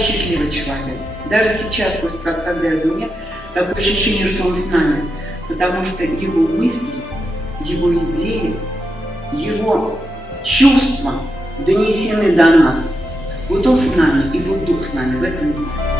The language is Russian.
счастливый человек. Даже сейчас, после когда его нет, такое ощущение, что он с нами. Потому что его мысли, его идеи, его чувства донесены до нас. Вот он с нами, и вот Дух с нами в этом зале.